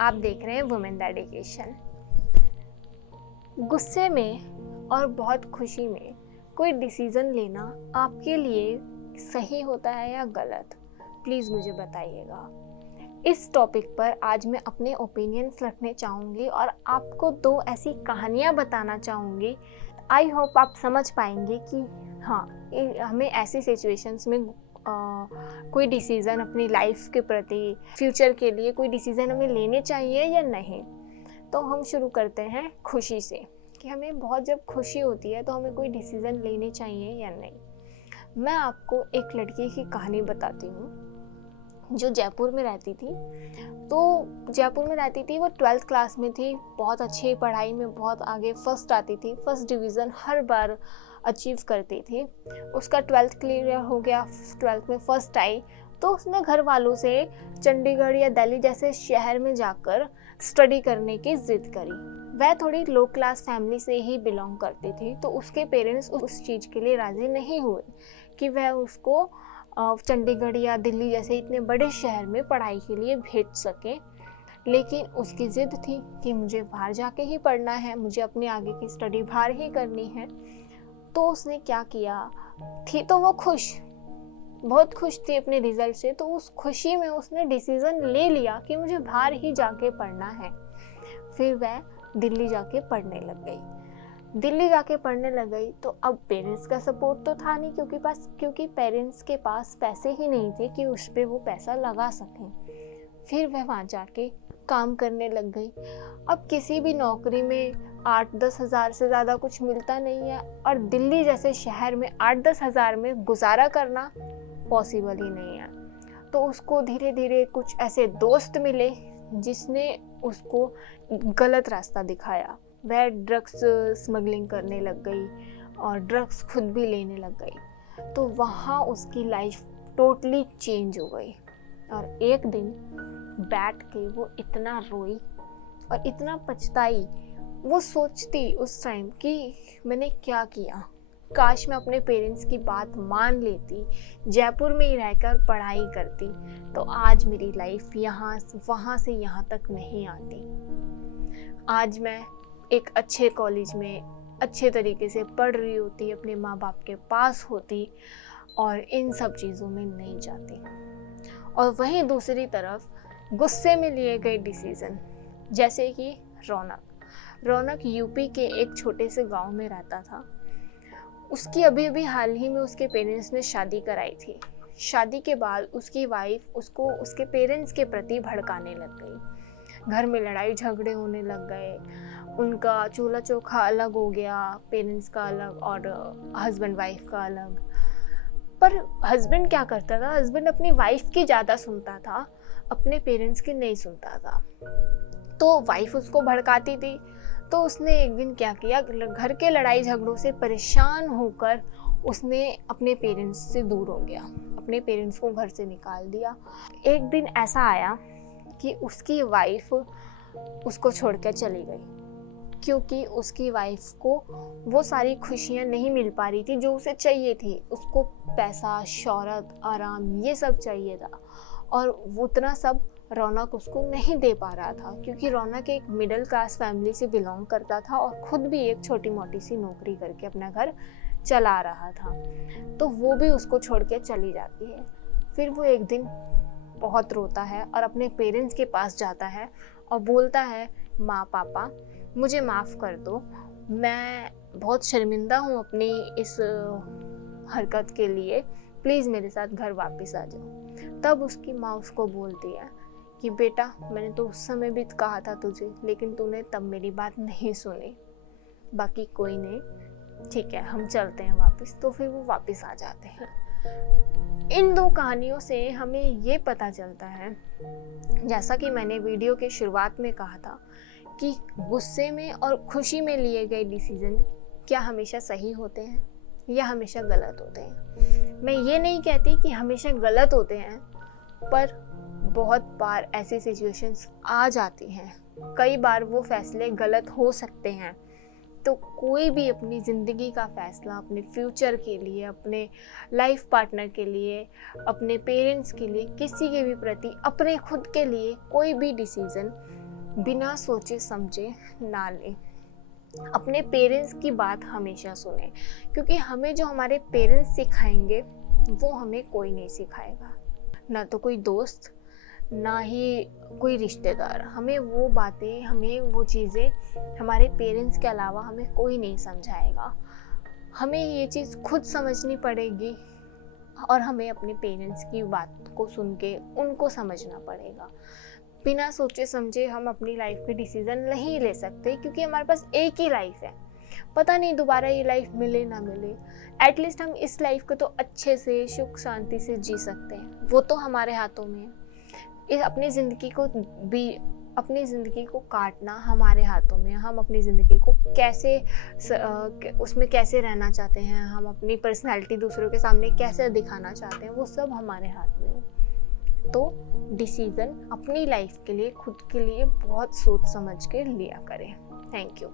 आप देख रहे हैं वुमेन डेडिकेशन। गुस्से में और बहुत खुशी में कोई डिसीज़न लेना आपके लिए सही होता है या गलत, प्लीज़ मुझे बताइएगा। इस टॉपिक पर आज मैं अपने ओपिनियंस रखने चाहूँगी और आपको दो ऐसी कहानियाँ बताना चाहूँगी। आई होप आप समझ पाएंगे कि हाँ, हमें ऐसी सिचुएशंस में कोई डिसीज़न अपनी लाइफ के प्रति, फ्यूचर के लिए कोई डिसीज़न हमें लेने चाहिए या नहीं। तो हम शुरू करते हैं खुशी से कि हमें बहुत जब खुशी होती है तो हमें कोई डिसीज़न लेने चाहिए या नहीं। मैं आपको एक लड़की की कहानी बताती हूँ जो जयपुर में रहती थी। तो जयपुर में रहती थी, वो 12th क्लास में थी, बहुत अच्छी पढ़ाई में बहुत आगे फर्स्ट आती थी, फर्स्ट डिवीज़न हर बार अचीव करती थी। उसका 12th क्लियर हो गया, 12th में फर्स्ट आई, तो उसने घर वालों से चंडीगढ़ या दिल्ली जैसे शहर में जाकर स्टडी करने की ज़िद करी। वह थोड़ी लो क्लास फैमिली से ही बिलोंग करती थी, तो उसके पेरेंट्स उस चीज़ के लिए राज़ी नहीं हुए कि वह उसको चंडीगढ़ या दिल्ली जैसे इतने बड़े शहर में पढ़ाई के लिए भेज सकें। लेकिन उसकी ज़िद थी कि मुझे बाहर जाके ही पढ़ना है, मुझे अपने आगे की स्टडी बाहर ही करनी है। तो उसने क्या किया, थी तो वो खुश, बहुत खुश थी अपने रिजल्ट से, तो उस खुशी में उसने डिसीज़न ले लिया कि मुझे बाहर ही जाके पढ़ना है। फिर वह दिल्ली जाके पढ़ने लग गई। तो अब पेरेंट्स का सपोर्ट तो था नहीं, क्योंकि पेरेंट्स के पास पैसे ही नहीं थे कि उस पर वो पैसा लगा सकें। फिर वह वहाँ जाके काम करने लग गई। अब किसी भी नौकरी में 8-10 हज़ार से ज़्यादा कुछ मिलता नहीं है, और दिल्ली जैसे शहर में 8-10 हज़ार में गुजारा करना पॉसिबल ही नहीं है। तो उसको धीरे धीरे कुछ ऐसे दोस्त मिले जिसने उसको गलत रास्ता दिखाया। वह ड्रग्स स्मगलिंग करने लग गई और ड्रग्स खुद भी लेने लग गई। तो वहाँ उसकी लाइफ टोटली चेंज हो गई। और एक दिन बैठ के वो इतना रोई और इतना पछताई। वो सोचती उस टाइम कि मैंने क्या किया, काश मैं अपने पेरेंट्स की बात मान लेती, जयपुर में ही रहकर पढ़ाई करती, तो आज मेरी लाइफ वहाँ से यहाँ तक नहीं आती। आज मैं एक अच्छे कॉलेज में अच्छे तरीके से पढ़ रही होती, अपने माँ बाप के पास होती और इन सब चीज़ों में नहीं जाती। और वहीं दूसरी तरफ गुस्से में लिए गए डिसीज़न, जैसे कि रौनक यूपी के एक छोटे से गांव में रहता था। उसकी अभी हाल ही में उसके पेरेंट्स ने शादी कराई थी। शादी के बाद उसकी वाइफ उसको उसके पेरेंट्स के प्रति भड़काने लग गई। घर में लड़ाई झगड़े होने लग गए, उनका चूल्हा चौखा अलग हो गया, पेरेंट्स का अलग और हस्बैंड वाइफ का अलग। पर हस्बैंड क्या करता था, हस्बैंड अपनी वाइफ की ज़्यादा सुनता था, अपने पेरेंट्स की नहीं सुनता था। तो वाइफ उसको भड़काती थी। तो उसने एक दिन क्या किया, घर के लड़ाई झगड़ों से परेशान होकर उसने अपने पेरेंट्स से दूर हो गया, अपने पेरेंट्स को घर से निकाल दिया। एक दिन ऐसा आया कि उसकी वाइफ उसको छोड़ कर चली गई, क्योंकि उसकी वाइफ को वो सारी खुशियाँ नहीं मिल पा रही थी जो उसे चाहिए थी। उसको पैसा, शोहरत, आराम ये सब चाहिए था, और उतना सब रौनक उसको नहीं दे पा रहा था, क्योंकि रौनक एक मिडिल क्लास फैमिली से बिलोंग करता था और ख़ुद भी एक छोटी मोटी सी नौकरी करके अपना घर चला रहा था। तो वो भी उसको छोड़ के चली जाती है। फिर वो एक दिन बहुत रोता है और अपने पेरेंट्स के पास जाता है और बोलता है, माँ पापा मुझे माफ़ कर दो, मैं बहुत शर्मिंदा हूँ अपनी इस हरकत के लिए, प्लीज़ मेरे साथ घर वापस आ जाओ। तब उसकी माँ उसको बोलती है कि बेटा, मैंने तो उस समय भी कहा था तुझे, लेकिन तूने तब मेरी बात नहीं सुनी, बाकी कोई नहीं, ठीक है हम चलते हैं वापस। तो फिर वो वापस आ जाते हैं। इन दो कहानियों से हमें ये पता चलता है, जैसा कि मैंने वीडियो के शुरुआत में कहा था, कि गुस्से में और खुशी में लिए गए डिसीजन क्या हमेशा सही होते हैं या हमेशा गलत होते हैं। मैं ये नहीं कहती कि हमेशा गलत होते हैं, पर बहुत बार ऐसी सिचुएशंस आ जाती हैं, कई बार वो फैसले गलत हो सकते हैं। तो कोई भी अपनी ज़िंदगी का फ़ैसला अपने फ्यूचर के लिए, अपने लाइफ पार्टनर के लिए, अपने पेरेंट्स के लिए, किसी के भी प्रति, अपने खुद के लिए कोई भी डिसीज़न बिना सोचे समझे ना लें। अपने पेरेंट्स की बात हमेशा सुने, क्योंकि हमें जो हमारे पेरेंट्स सिखाएंगे वो हमें कोई नहीं सिखाएगा, ना तो कोई दोस्त, ना ही कोई रिश्तेदार। हमें वो बातें, हमें वो चीज़ें हमारे पेरेंट्स के अलावा हमें कोई नहीं समझाएगा। हमें ये चीज़ खुद समझनी पड़ेगी और हमें अपने पेरेंट्स की बात को सुन के उनको समझना पड़ेगा। बिना सोचे समझे हम अपनी लाइफ के डिसीज़न नहीं ले सकते, क्योंकि हमारे पास एक ही लाइफ है, पता नहीं दोबारा ये लाइफ मिले ना मिले। एटलीस्ट हम इस लाइफ को तो अच्छे से सुख शांति से जी सकते हैं, वो तो हमारे हाथों में है। अपनी ज़िंदगी को काटना हमारे हाथों में है। हम अपनी ज़िंदगी को कैसे उसमें कैसे रहना चाहते हैं, हम अपनी पर्सनैलिटी दूसरों के सामने कैसे दिखाना चाहते हैं, वो सब हमारे हाथ में है। तो डिसीज़न अपनी लाइफ के लिए, खुद के लिए बहुत सोच समझ के लिया करें। Thank you.